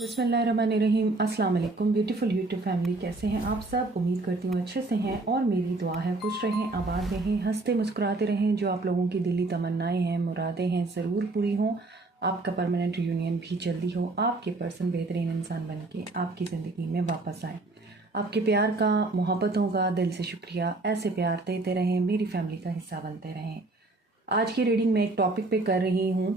बिस्मिल्लाहिर्रहमानिर्रहीम। अस्सलाम वालेकुम ब्यूटीफुल यूट्यूब फैमिली, कैसे हैं आप सब? उम्मीद करती हूँ अच्छे से हैं और मेरी दुआ है खुश रहें, आबाद रहें, हंसते मुस्कुराते रहें। जो आप लोगों की दिली तमन्नाएं हैं, मुरादें हैं, ज़रूर पूरी हों। आपका परमानेंट रियूनियन भी जल्दी हो। आपके पर्सन बेहतरीन इंसान बन के आपकी ज़िंदगी में वापस आए। आपके प्यार का, मोहब्बतों का दिल से शुक्रिया। ऐसे प्यार देते रहें, मेरी फैमिली का हिस्सा बनते रहें। आज की रीडिंग मैं एक टॉपिक पे कर रही हूँ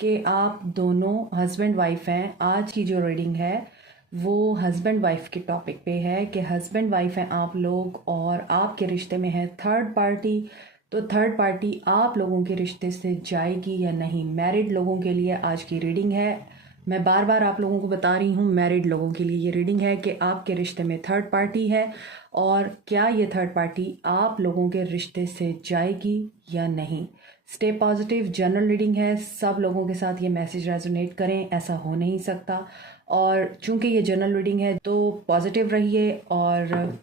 कि आप दोनों हस्बैंड वाइफ हैं। आज की जो रीडिंग है वो हस्बैंड वाइफ के टॉपिक पे है कि हस्बैंड वाइफ हैं आप लोग और आपके रिश्ते में है थर्ड पार्टी। तो थर्ड पार्टी आप लोगों के रिश्ते से जाएगी या नहीं? मैरिड लोगों के लिए आज की रीडिंग है। मैं बार बार आप लोगों को बता रही हूँ, मैरिड लोगों के लिए ये रीडिंग है कि आपके रिश्ते में थर्ड पार्टी है और क्या ये थर्ड पार्टी आप लोगों के रिश्ते से जाएगी या नहीं। स्टे पॉजिटिव, जनरल रीडिंग है। सब लोगों के साथ ये मैसेज रेजोनेट करें, ऐसा हो नहीं सकता। और चूंकि ये जनरल रीडिंग है तो पॉजिटिव रहिए। और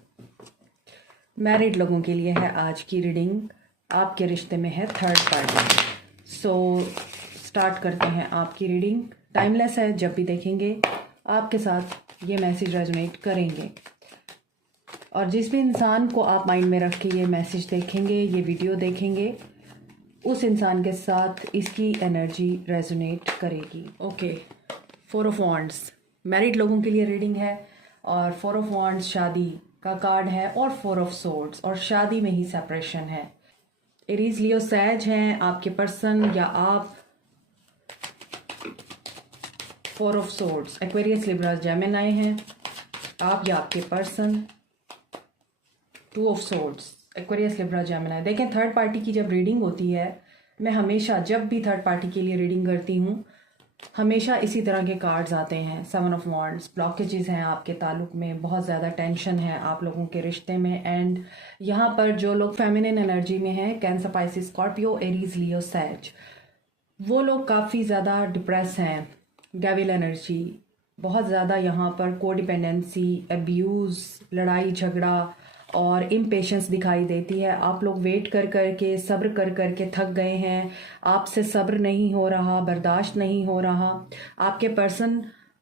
मैरिड लोगों के लिए है आज की रीडिंग, आपके रिश्ते में है थर्ड पार्टी। सो स्टार्ट करते हैं आपकी रीडिंग। टाइमलेस है, जब भी देखेंगे आपके साथ ये मैसेज रेजोनेट करेंगे। और जिस भी इंसान को आप माइंड में रख के ये मैसेज देखेंगे, ये वीडियो देखेंगे, उस इंसान के साथ इसकी एनर्जी रेजोनेट करेगी। ओके, 4 ऑफ वॉन्ड्स मैरिड लोगों के लिए रीडिंग है और 4 ऑफ वॉन्ड्स शादी का कार्ड है और 4 ऑफ सोर्ड्स, और शादी में ही सेपरेशन है। एरीज, लियो, सैज हैं आपके पर्सन या आप। 4 of swords, Aquarius, Libra, Gemini हैं आप या आपके person. 2 of swords, Aquarius, Libra, Gemini. देखें, थर्ड पार्टी की जब रीडिंग होती है, मैं हमेशा जब भी थर्ड पार्टी के लिए रीडिंग करती हूँ हमेशा इसी तरह के कार्ड्स आते हैं। 7 ऑफ वॉन्ड्स, ब्लॉकेजेस हैं आपके ताल्लुक में, बहुत ज़्यादा टेंशन है आप लोगों के रिश्ते में। एंड यहाँ पर जो लोग फेमिनिन एनर्जी में हैं, कैंसर, पाइसिस, स्कॉर्पियो, एरीज, लियो, सैज, वो लोग काफ़ी ज़्यादा डिप्रेस हैं। डेविल एनर्जी बहुत ज़्यादा यहाँ पर, कोडिपेंडेंसी, अब्यूज़, लड़ाई झगड़ा और इम्पेशेंस दिखाई देती है। आप लोग वेट कर कर के, सब्र कर कर के थक गए हैं। आपसे सब्र नहीं हो रहा, बर्दाश्त नहीं हो रहा। आपके पर्सन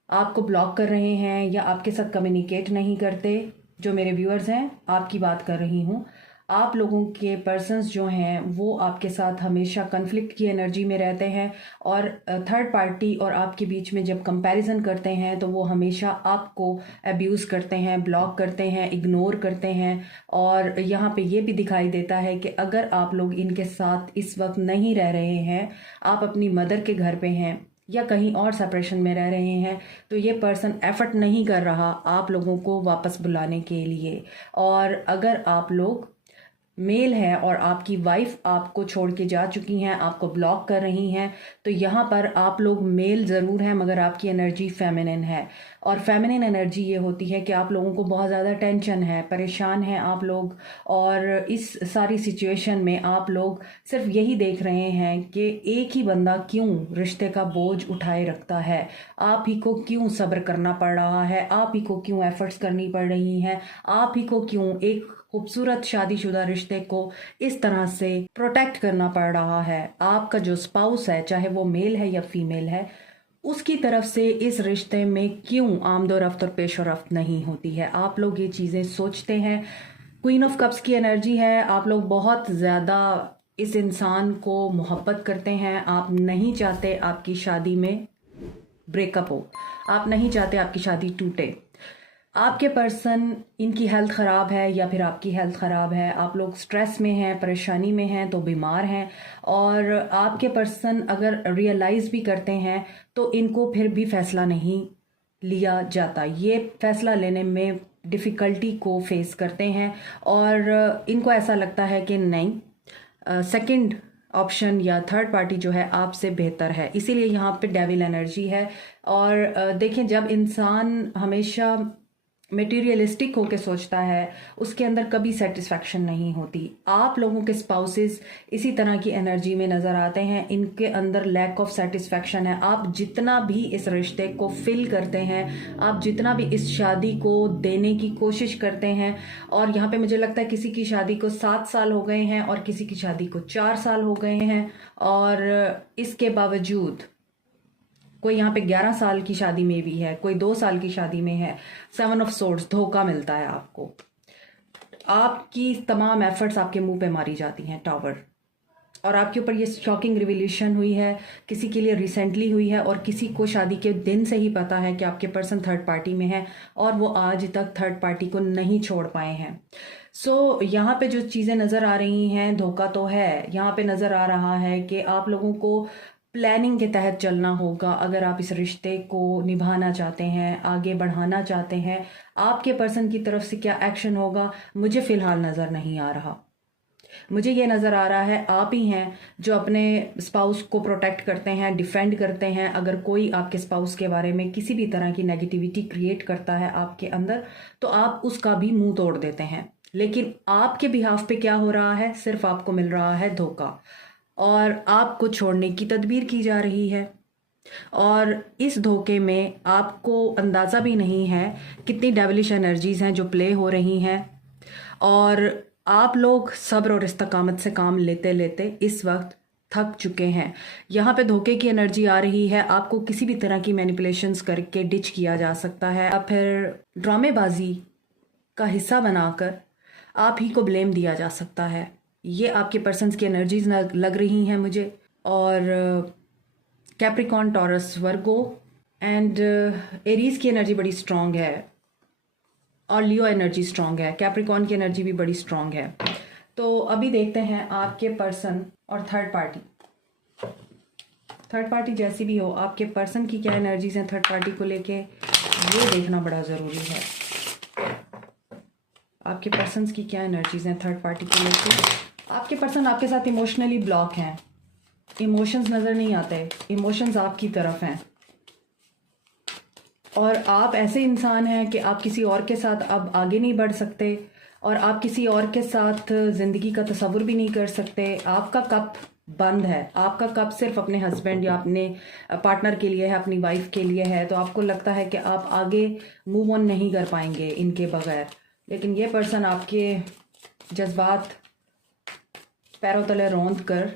आपको ब्लॉक कर रहे हैं या आपके साथ कम्युनिकेट नहीं करते। जो मेरे व्यूअर्स हैं, आपकी बात कर रही हूँ। आप लोगों के पर्सन्स जो हैं वो आपके साथ हमेशा कन्फ्लिक्ट की एनर्जी में रहते हैं। और थर्ड पार्टी और आपके बीच में जब कंपैरिजन करते हैं तो वो हमेशा आपको अब्यूज़ करते हैं, ब्लॉक करते हैं, इग्नोर करते हैं। और यहाँ पे ये भी दिखाई देता है कि अगर आप लोग इनके साथ इस वक्त नहीं रह रहे हैं, आप अपनी मदर के घर पे हैं या कहीं और सेपरेशन में रह रहे हैं, तो ये पर्सन एफर्ट नहीं कर रहा आप लोगों को वापस बुलाने के लिए। और अगर आप लोग मेल है और आपकी वाइफ आपको छोड़ के जा चुकी हैं, आपको ब्लॉक कर रही हैं, तो यहाँ पर आप लोग मेल ज़रूर हैं मगर आपकी एनर्जी फेमिनिन है। और फेमिनिन एनर्जी ये होती है कि आप लोगों को बहुत ज़्यादा टेंशन है, परेशान हैं आप लोग। और इस सारी सिचुएशन में आप लोग सिर्फ यही देख रहे हैं कि एक ही बंदा क्यों रिश्ते का बोझ उठाए रखता है, आप ही को क्यों सब्र करना पड़ रहा है, आप ही को क्यों एफर्ट्स करनी पड़ रही हैं, आप ही को क्यों एक खूबसूरत शादीशुदा रिश्ते को इस तरह से प्रोटेक्ट करना पड़ रहा है। आपका जो स्पाउस है, चाहे वो मेल है या फीमेल है, उसकी तरफ से इस रिश्ते में क्यों आमदोरफ्त और पेशोरफ्त नहीं होती है। आप लोग ये चीज़ें सोचते हैं। क्वीन ऑफ कप्स की एनर्जी है। आप लोग बहुत ज़्यादा इस इंसान को मोहब्बत करते हैं। आप नहीं चाहते आपकी शादी में ब्रेकअप हो, आप नहीं चाहते आपकी शादी टूटे। आपके पर्सन, इनकी हेल्थ ख़राब है या फिर आपकी हेल्थ ख़राब है, आप लोग स्ट्रेस में हैं, परेशानी में हैं, तो बीमार हैं। और आपके पर्सन अगर रियलाइज़ भी करते हैं तो इनको फिर भी फ़ैसला नहीं लिया जाता। ये फ़ैसला लेने में डिफ़िकल्टी को फेस करते हैं और इनको ऐसा लगता है कि नहीं, सेकंड ऑप्शन या थर्ड पार्टी जो है आपसे बेहतर है। इसीलिए यहाँ पे डेविल एनर्जी है। और देखें, जब इंसान हमेशा मटेरियलिस्टिक होके सोचता है उसके अंदर कभी सेटिस्फैक्शन नहीं होती। आप लोगों के स्पाउसेस इसी तरह की एनर्जी में नज़र आते हैं, इनके अंदर लैक ऑफ सेटिस्फैक्शन है। आप जितना भी इस रिश्ते को फिल करते हैं, आप जितना भी इस शादी को देने की कोशिश करते हैं, और यहाँ पे मुझे लगता है किसी की शादी को 7 साल हो गए हैं और किसी की शादी को 4 साल हो गए हैं, और इसके बावजूद कोई यहाँ पे 11 साल की शादी में भी है, कोई 2 साल की शादी में है। 7 ऑफ सोर्ड्स, धोखा मिलता है आपको। आपकी तमाम एफर्ट्स आपके मुंह पे मारी जाती हैं, टावर। और आपके ऊपर ये शॉकिंग रिवोल्यूशन हुई है, किसी के लिए रिसेंटली हुई है, और किसी को शादी के दिन से ही पता है कि आपके पर्सन थर्ड पार्टी में है और वो आज तक थर्ड पार्टी को नहीं छोड़ पाए हैं। सो यहाँ पे जो चीज़ें नज़र आ रही हैं, धोखा तो है। यहाँ पे नज़र आ रहा है कि आप लोगों को प्लानिंग के तहत चलना होगा अगर आप इस रिश्ते को निभाना चाहते हैं, आगे बढ़ाना चाहते हैं। आपके पर्सन की तरफ से क्या एक्शन होगा मुझे फ़िलहाल नज़र नहीं आ रहा। मुझे ये नज़र आ रहा है आप ही हैं जो अपने स्पाउस को प्रोटेक्ट करते हैं, डिफेंड करते हैं। अगर कोई आपके स्पाउस के बारे में किसी भी तरह की नेगेटिविटी क्रिएट करता है आपके अंदर, तो आप उसका भी मुंह तोड़ देते हैं। लेकिन आपके बिहाफ पे क्या हो रहा है, सिर्फ आपको मिल रहा है धोखा, और आपको छोड़ने की तदबीर की जा रही है। और इस धोखे में आपको अंदाज़ा भी नहीं है कितनी डेविलिश एनर्जीज़ हैं जो प्ले हो रही हैं। और आप लोग सब्र और इस्तकामत से काम लेते लेते इस वक्त थक चुके हैं। यहाँ पे धोखे की एनर्जी आ रही है। आपको किसी भी तरह की मैनिपुलेशंस करके डिच किया जा सकता है, या फिर ड्रामेबाजी का हिस्सा बनाकर आप ही को ब्लेम दिया जा सकता है। ये आपके पर्सन्स की एनर्जीज लग रही हैं मुझे। और Capricorn, taurus, Virgo and Aries की एनर्जी बड़ी स्ट्रांग है, और लियो एनर्जी स्ट्रांग है। कैप्रिकॉन की एनर्जी भी बड़ी स्ट्रांग है। तो अभी देखते हैं आपके पर्सन और थर्ड पार्टी जैसी भी हो, आपके पर्सन की क्या एनर्जीज हैं थर्ड पार्टी को लेके, ये देखना बड़ा ज़रूरी है। आपके पर्सन्स की क्या एनर्जीज हैं थर्ड पार्टी को लेके। आपके पर्सन आपके साथ इमोशनली ब्लॉक हैं, इमोशंस नज़र नहीं आते, इमोशंस आपकी तरफ हैं। और आप ऐसे इंसान हैं कि आप किसी और के साथ अब आगे नहीं बढ़ सकते, और आप किसी और के साथ ज़िंदगी का तसव्वुर भी नहीं कर सकते। आपका कप बंद है, आपका कप सिर्फ अपने हस्बैंड या अपने पार्टनर के लिए है, अपनी वाइफ के लिए है। तो आपको लगता है कि आप आगे मूव ऑन नहीं कर पाएंगे इनके बगैर। लेकिन ये पर्सन आपके जज्बात पैरों तले रौंद कर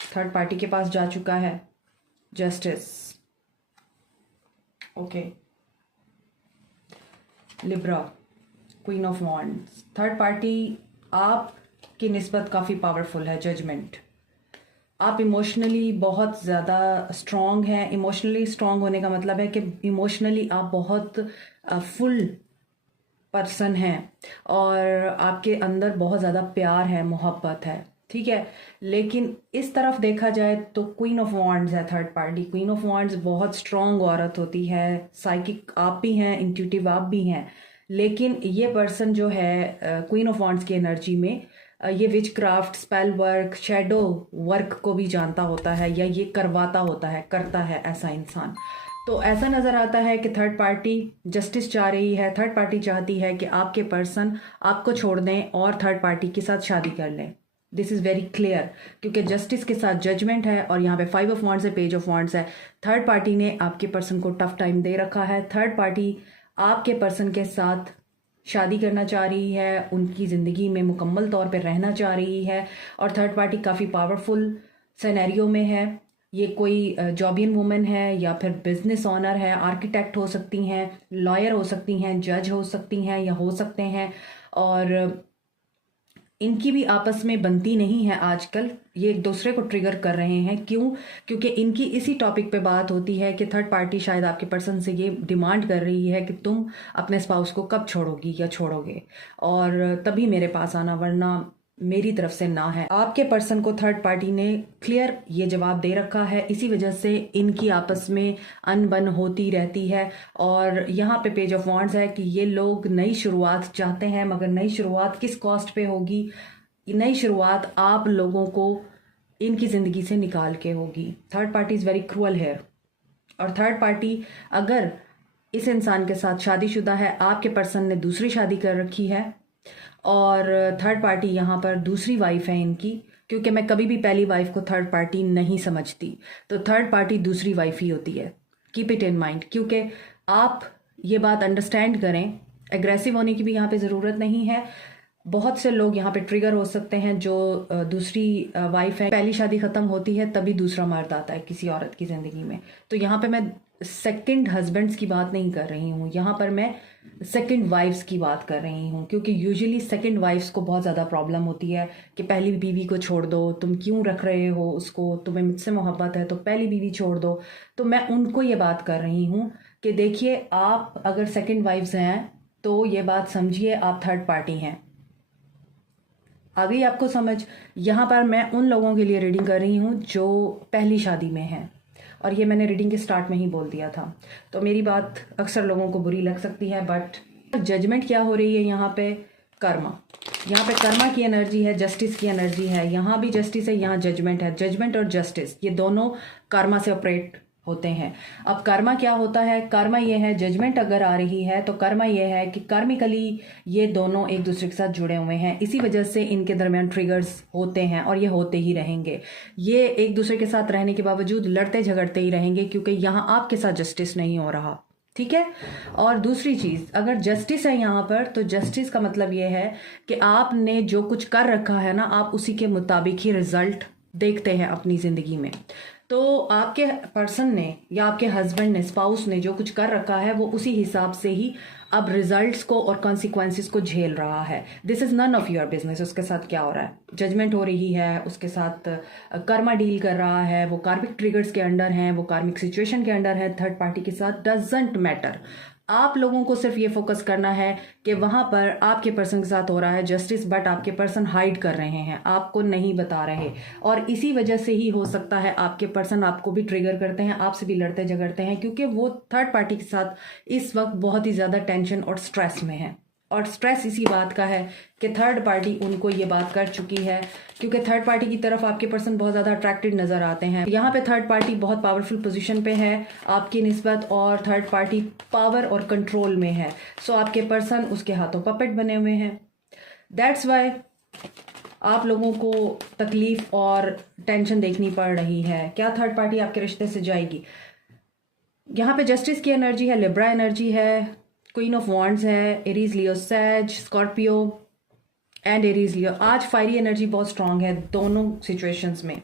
थर्ड पार्टी के पास जा चुका है। Justice, okay. Libra, queen of wands. Third party आपकी निस्बत काफ़ी पावरफुल है। जजमेंट, आप इमोशनली बहुत ज़्यादा स्ट्रॉन्ग हैं। इमोशनली स्ट्रॉन्ग होने का मतलब है कि इमोशनली आप बहुत फुल पर्सन हैं, और आपके अंदर बहुत ज़्यादा प्यार है, मोहब्बत है, ठीक है। लेकिन इस तरफ देखा जाए तो क्वीन ऑफ वॉन्ड्स है third party. Queen of wands बहुत स्ट्रॉन्ग औरत होती है, साइकिक आप भी हैं, इंट्यूटिव आप भी हैं। लेकिन ये पर्सन जो है क्वीन ऑफ वॉन्ड्स की एनर्जी में ये witchcraft, spell work, shadow work को भी जानता होता है, या ये करवाता होता है, करता है ऐसा इंसान। तो ऐसा नज़र आता है कि थर्ड पार्टी जस्टिस चाह रही है। थर्ड पार्टी चाहती है कि आपके पर्सन आपको छोड़ दें और थर्ड पार्टी के साथ शादी कर लें। दिस इज़ वेरी क्लियर, क्योंकि जस्टिस के साथ जजमेंट है, और यहाँ पे 5 ऑफ वॉन्ड्स है, पेज ऑफ वॉन्ड्स है। थर्ड पार्टी ने आपके पर्सन को टफ टाइम दे रखा है। थर्ड पार्टी आपके पर्सन के साथ शादी करना चाह रही है, उनकी ज़िंदगी में मुकम्मल तौर पे रहना चाह रही है। और थर्ड पार्टी काफ़ी पावरफुल सिनेरियो में है। ये कोई जॉबियन वुमेन है, या फिर बिजनेस ऑनर है, आर्किटेक्ट हो सकती हैं, लॉयर हो सकती हैं, जज हो सकती हैं, या हो सकते हैं। और इनकी भी आपस में बनती नहीं है आजकल। ये एक दूसरे को ट्रिगर कर रहे हैं। क्यों? क्योंकि इनकी इसी टॉपिक पे बात होती है कि थर्ड पार्टी शायद आपके पर्सन से ये डिमांड कर रही है कि तुम अपने स्पाउस को कब छोड़ोगी या छोड़ोगे, और तभी मेरे पास आना, वरना मेरी तरफ से ना है। आपके पर्सन को थर्ड पार्टी ने क्लियर ये जवाब दे रखा है। इसी वजह से इनकी आपस में अनबन होती रहती है। और यहाँ पे पेज ऑफ वॉन्ड्स है कि ये लोग नई शुरुआत चाहते हैं, मगर नई शुरुआत किस कॉस्ट पे होगी? नई शुरुआत आप लोगों को इनकी ज़िंदगी से निकाल के होगी। Third party is very cruel है। और थर्ड पार्टी अगर इस इंसान के साथ शादीशुदा है, आपके पर्सन ने दूसरी शादी कर रखी है, और थर्ड पार्टी यहाँ पर दूसरी वाइफ है इनकी, क्योंकि मैं कभी भी पहली वाइफ को थर्ड पार्टी नहीं समझती। तो थर्ड पार्टी दूसरी वाइफ ही होती है। कीप इट इन माइंड, क्योंकि आप ये बात अंडरस्टैंड करें। एग्रेसिव होने की भी यहाँ पे ज़रूरत नहीं है। बहुत से लोग यहाँ पे ट्रिगर हो सकते हैं जो दूसरी वाइफ है, पहली शादी ख़त्म होती है तभी दूसरा मर्द आता है किसी औरत की ज़िंदगी में। तो यहाँ पे मैं सेकंड हस्बैंड्स की बात नहीं कर रही हूँ, यहाँ पर मैं सेकंड वाइफ्स की बात कर रही हूँ, क्योंकि यूजुअली सेकंड वाइफ्स को बहुत ज़्यादा प्रॉब्लम होती है कि पहली बीवी को छोड़ दो, तुम क्यों रख रहे हो उसको, तुम्हें मुझसे मोहब्बत है तो पहली बीवी छोड़ दो। तो मैं उनको ये बात कर रही हूँ कि देखिए, आप अगर सेकंड वाइफ्स हैं तो ये बात समझिए आप थर्ड पार्टी हैं। आ गई आपको समझ? यहाँ पर मैं उन लोगों के लिए रीडिंग कर रही हूँ जो पहली शादी में हैं, और ये मैंने रीडिंग के स्टार्ट में ही बोल दिया था। तो मेरी बात अक्सर लोगों को बुरी लग सकती है, बट जजमेंट क्या हो रही है यहाँ पे? कर्मा। यहाँ पे कर्मा की एनर्जी है, जस्टिस की एनर्जी है। यहाँ भी जस्टिस है, यहाँ जजमेंट है। जजमेंट और जस्टिस ये दोनों कर्मा से ऑपरेट होते हैं। अब कर्मा क्या होता है? कर्मा ये है, जजमेंट अगर आ रही है तो कर्मा ये है कि कार्मिकली ये दोनों एक दूसरे के साथ जुड़े हुए हैं, इसी वजह से इनके दरमियान ट्रिगर्स होते हैं और ये होते ही रहेंगे। ये एक दूसरे के साथ रहने के बावजूद लड़ते झगड़ते ही रहेंगे, क्योंकि यहाँ आपके साथ जस्टिस नहीं हो रहा। ठीक है। और दूसरी चीज, अगर जस्टिस है यहाँ पर, तो जस्टिस का मतलब ये है कि आपने जो कुछ कर रखा है ना, आप उसी के मुताबिक ही रिजल्ट देखते हैं अपनी जिंदगी में। तो आपके पर्सन ने या आपके हस्बैंड ने, स्पाउस ने जो कुछ कर रखा है वो उसी हिसाब से ही अब रिजल्ट्स को और कॉन्सिक्वेंसेस को झेल रहा है। This is none of your business उसके साथ क्या हो रहा है। जजमेंट हो रही है, उसके साथ कर्मा डील कर रहा है, वो कार्मिक ट्रिगर्स के अंडर हैं, वो कार्मिक सिचुएशन के अंडर है, थर्ड पार्टी के साथ, डजंट मैटर। आप लोगों को सिर्फ ये फोकस करना है कि वहां पर आपके पर्सन के साथ हो रहा है जस्टिस, बट आपके पर्सन हाइड कर रहे हैं, आपको नहीं बता रहे। और इसी वजह से ही हो सकता है आपके पर्सन आपको भी ट्रिगर करते हैं, आपसे भी लड़ते झगड़ते हैं, क्योंकि वो थर्ड पार्टी के साथ इस वक्त बहुत ही ज्यादा टेंशन और स्ट्रेस में है। और स्ट्रेस इसी बात का है कि थर्ड पार्टी उनको ये बात कर चुकी है, क्योंकि थर्ड पार्टी की तरफ आपके पर्सन बहुत ज़्यादा अट्रैक्टेड नज़र आते हैं। यहाँ पे थर्ड पार्टी बहुत पावरफुल पोजीशन पे है आपकी निस्बत, और थर्ड पार्टी पावर और कंट्रोल में है। सो आपके पर्सन उसके हाथों पपेट बने हुए हैं। दैट्स वाई आप लोगों को तकलीफ और टेंशन देखनी पड़ रही है। क्या थर्ड पार्टी आपके रिश्ते से जाएगी? यहाँ पे जस्टिस की एनर्जी है, लिब्रा एनर्जी है, क्वीन ऑफ वॉन्ड्स है, एरीज लियो सैज, स्कॉर्पियो एंड एरीज लियो। आज फायरी एनर्जी बहुत स्ट्रांग है दोनों सिचुएशंस में,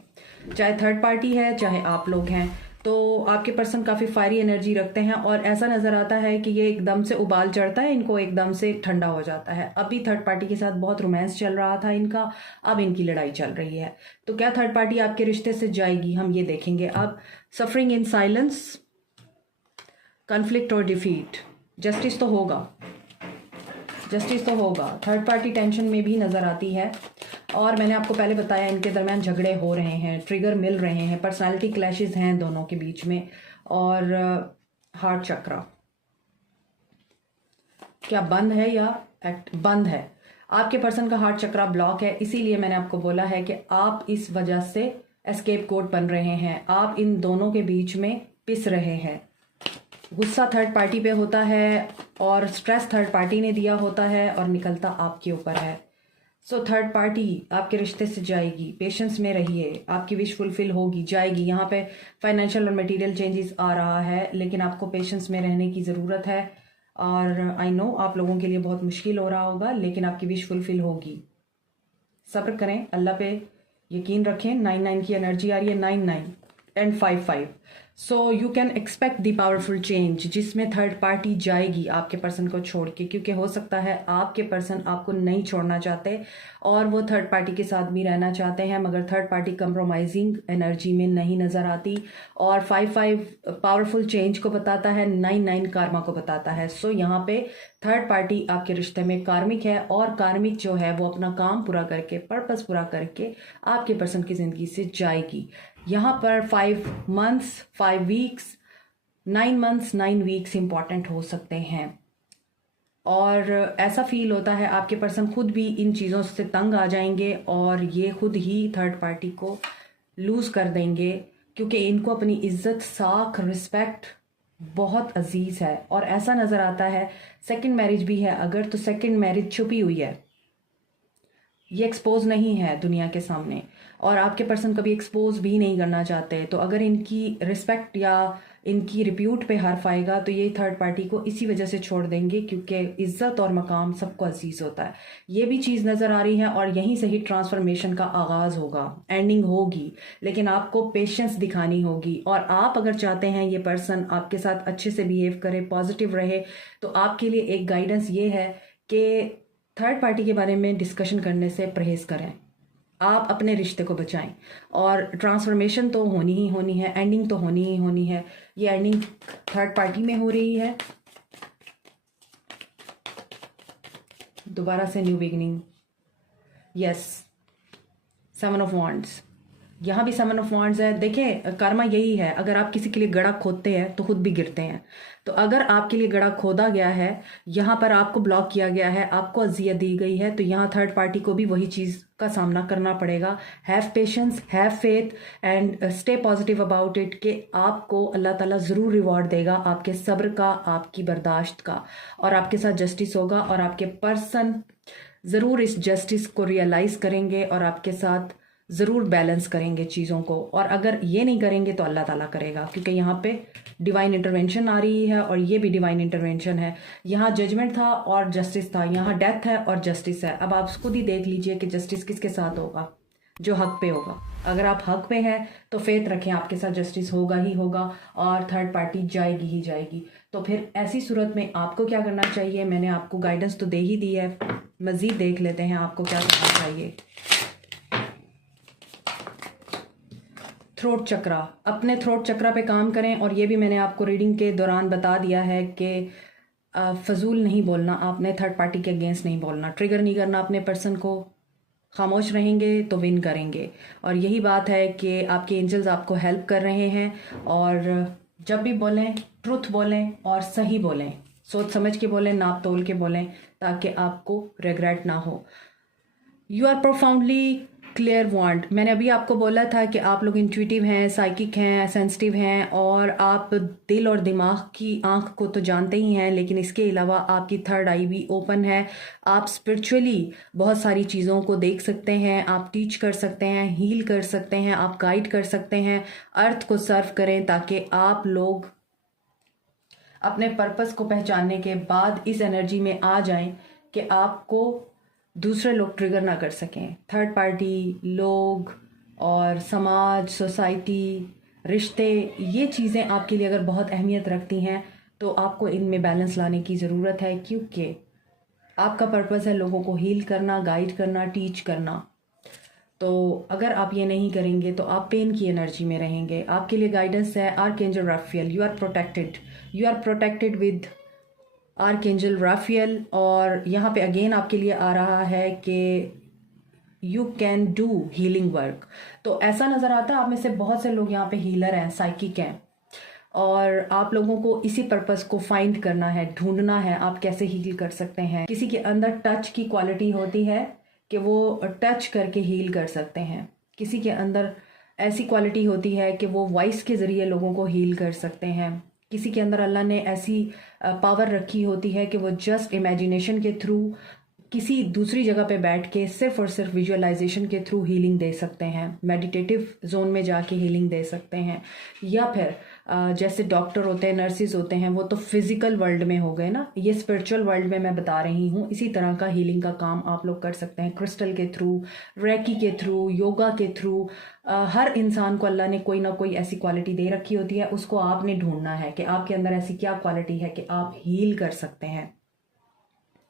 चाहे थर्ड पार्टी है चाहे आप लोग हैं। तो आपके पर्सन काफ़ी फायरी एनर्जी रखते हैं, और ऐसा नज़र आता है कि ये एकदम से उबाल चढ़ता है, इनको एकदम से ठंडा हो जाता है। अभी थर्ड पार्टी के साथ बहुत रोमांस चल रहा था इनका, अब इनकी लड़ाई चल रही है। तो क्या थर्ड पार्टी आपके रिश्ते से जाएगी, हम ये देखेंगे अब। सफरिंग इन साइलेंस, कन्फ्लिक्ट और डिफीट। जस्टिस तो होगा, जस्टिस तो होगा। थर्ड पार्टी टेंशन में भी नज़र आती है, और मैंने आपको पहले बताया इनके दरमियान झगड़े हो रहे हैं, ट्रिगर मिल रहे हैं, पर्सनालिटी क्लैशेस हैं दोनों के बीच में। और हार्ट चक्रा क्या बंद है या बंद है? आपके पर्सन का हार्ट चक्रा ब्लॉक है, इसीलिए मैंने आपको बोला है कि आप इस वजह से एस्केप कोड बन रहे हैं, आप इन दोनों के बीच में पिस रहे हैं। गुस्सा थर्ड पार्टी पे होता है, और स्ट्रेस थर्ड पार्टी ने दिया होता है, और निकलता आपके ऊपर है। सो थर्ड पार्टी आपके रिश्ते से जाएगी, पेशेंस में रहिए, आपकी विश फुलफिल होगी, जाएगी। यहाँ पे फाइनेंशियल और मटेरियल चेंजेस आ रहा है, लेकिन आपको पेशेंस में रहने की ज़रूरत है। और आई नो आप लोगों के लिए बहुत मुश्किल हो रहा होगा, लेकिन आपकी विश फुलफिल होगी। सब्र करें, अल्लाह पे यकीन रखें। 9-9 की एनर्जी आ रही है, 9-9 and 5-5। So you can expect the powerful change, जिसमें थर्ड पार्टी जाएगी आपके पर्सन को छोड़ के, क्योंकि हो सकता है आपके पर्सन आपको नहीं छोड़ना चाहते और वो थर्ड पार्टी के साथ भी रहना चाहते हैं, मगर थर्ड पार्टी कंप्रोमाइजिंग एनर्जी में नहीं नज़र आती। और 5-5 पावरफुल चेंज को बताता है, 9-9 कार्मा को बताता है। सो यहाँ पे थर्ड पार्टी आपके रिश्ते में कार्मिक है, और कार्मिक जो है वो अपना काम पूरा करके, पर्पस पूरा करके आपके पर्सन की ज़िंदगी से जाएगी। यहाँ पर 5 months 5 weeks, 9 months 9 weeks important हो सकते हैं। और ऐसा फील होता है आपके पर्सन खुद भी इन चीज़ों से तंग आ जाएंगे, और ये खुद ही थर्ड पार्टी को लूज़ कर देंगे, क्योंकि इनको अपनी इज्जत, साख, रिस्पेक्ट बहुत अजीज़ है। और ऐसा नज़र आता है सेकंड मैरिज भी है अगर, तो सेकंड मैरिज छुपी हुई है, ये एक्सपोज नहीं है दुनिया के सामने, और आपके पर्सन कभी एक्सपोज भी नहीं करना चाहते। तो अगर इनकी रिस्पेक्ट या इनकी रिप्यूट पे हर्फ आएगा तो ये थर्ड पार्टी को इसी वजह से छोड़ देंगे, क्योंकि इज्जत और मकाम सबको अजीज होता है। ये भी चीज़ नज़र आ रही है और यहीं से ही ट्रांसफॉर्मेशन का आगाज़ होगा, एंडिंग होगी, लेकिन आपको पेशेंस दिखानी होगी। और आप अगर चाहते हैं ये पर्सन आपके साथ अच्छे से बिहेव करे, पॉजिटिव रहे, तो आपके लिए एक गाइडेंस ये है कि थर्ड पार्टी के बारे में डिस्कशन करने से परहेज़ करें, आप अपने रिश्ते को बचाएं। और ट्रांसफॉर्मेशन तो होनी ही होनी है, एंडिंग तो होनी ही होनी है। ये एंडिंग थर्ड पार्टी में हो रही है, दोबारा से new beginning. Yes, 7 of wands, यहाँ भी 7 ऑफ वॉन्ड्स है। देखें, कर्मा यही है, अगर आप किसी के लिए गड़ा खोदते हैं तो खुद भी गिरते हैं। तो अगर आपके लिए गड़ा खोदा गया है, यहाँ पर आपको ब्लॉक किया गया है, आपको अजियत दी गई है, तो यहाँ थर्ड पार्टी को भी वही चीज़ का सामना करना पड़ेगा। Have patience, have faith and stay positive about it, कि आपको अल्लाह ताला ज़रूर रिवॉर्ड देगा आपके सब्र का, आपकी बर्दाश्त का, और आपके साथ जस्टिस होगा। और आपके पर्सन ज़रूर इस जस्टिस को रियलाइज़ करेंगे और आपके साथ ज़रूर बैलेंस करेंगे चीज़ों को। और अगर ये नहीं करेंगे तो अल्लाह ताला करेगा, क्योंकि यहाँ पे डिवाइन इंटरवेंशन आ रही है और ये भी डिवाइन इंटरवेंशन है। यहाँ जजमेंट था और जस्टिस था, यहाँ डेथ है और जस्टिस है। अब आप खुद ही देख लीजिए कि जस्टिस किसके साथ होगा, जो हक पे होगा। अगर आप हक पे हैं तो फेथ रखें, आपके साथ जस्टिस होगा ही होगा और थर्ड पार्टी जाएगी ही जाएगी। तो फिर ऐसी सूरत में आपको क्या करना चाहिए, मैंने आपको गाइडेंस तो दे ही दी है, मज़ीद देख लेते हैं आपको क्या करना चाहिए। थ्रोट चक्रा, अपने थ्रोट चक्रा पे काम करें। और ये भी मैंने आपको रीडिंग के दौरान बता दिया है कि फजूल नहीं बोलना, आपने थर्ड पार्टी के अगेंस्ट नहीं बोलना, ट्रिगर नहीं करना अपने पर्सन को। खामोश रहेंगे तो विन करेंगे। और यही बात है कि आपके एंजल्स आपको हेल्प कर रहे हैं। और जब भी बोलें ट्रुथ बोलें और सही बोलें, सोच समझ के बोलें, नाप तोल के बोलें, ताकि आपको रिग्रेट ना हो। You are profoundly clear want, मैंने अभी आपको बोला था कि आप लोग इंट्यूटिव हैं, साइकिक हैं, सेंसिटिव हैं, और आप दिल और दिमाग की आंख को तो जानते ही हैं, लेकिन इसके अलावा आपकी थर्ड आई भी ओपन है। आप स्पिरिचुअली बहुत सारी चीज़ों को देख सकते हैं, आप टीच कर सकते हैं, हील कर सकते हैं, आप गाइड कर सकते हैं। अर्थ को सर्व करें ताकि आप लोग अपने पर्पस को पहचानने के बाद इस एनर्जी में आ जाएं कि आपको दूसरे लोग ट्रिगर ना कर सकें। थर्ड पार्टी, लोग और समाज, सोसाइटी, रिश्ते, ये चीज़ें आपके लिए अगर बहुत अहमियत रखती हैं तो आपको इनमें बैलेंस लाने की ज़रूरत है, क्योंकि आपका पर्पस है लोगों को हील करना, गाइड करना, टीच करना। तो अगर आप ये नहीं करेंगे तो आप पेन की एनर्जी में रहेंगे। आपके लिए गाइडेंस है archangel Raphael, you are protected, you are protected with archangel Raphael. और यहाँ पे अगेन आपके लिए आ रहा है कि you can do healing work. तो ऐसा नज़र आता है आप में से बहुत से लोग यहाँ पे हीलर हैं, साइकिक हैं, और आप लोगों को इसी पर्पस को फाइंड करना है, ढूंढना है आप कैसे हील कर सकते हैं। किसी के अंदर टच की क्वालिटी होती है कि वो टच करके हील कर सकते हैं, किसी के अंदर ऐसी क्वालिटी होती है कि वो वॉइस के ज़रिए लोगों को हील कर सकते हैं, किसी के अंदर अल्लाह ने ऐसी पावर रखी होती है कि वो जस्ट इमेजिनेशन के थ्रू किसी दूसरी जगह पे बैठ के सिर्फ और सिर्फ विजुअलाइजेशन के थ्रू हीलिंग दे सकते हैं, मेडिटेटिव जोन में जाके हीलिंग दे सकते हैं। या फिर जैसे डॉक्टर होते हैं, नर्सिस होते हैं, वो तो फिजिकल वर्ल्ड में हो गए ना, ये स्पिरिचुअल वर्ल्ड में मैं बता रही हूँ। इसी तरह का हीलिंग का काम आप लोग कर सकते हैं, क्रिस्टल के थ्रू, रेकी के थ्रू, योगा के थ्रू। हर इंसान को अल्लाह ने कोई ना कोई ऐसी क्वालिटी दे रखी होती है, उसको आपने ढूंढना है कि आपके अंदर ऐसी क्या क्वालिटी है कि आप हील कर सकते हैं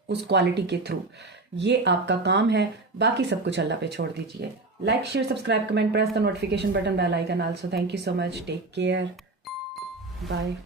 उस क्वालिटी के थ्रू। ये आपका काम है, बाकी सब कुछ अल्लाह पे छोड़ दीजिए। Like, share, subscribe, comment, press the notification button, bell icon also. Thank you so much, take care, bye.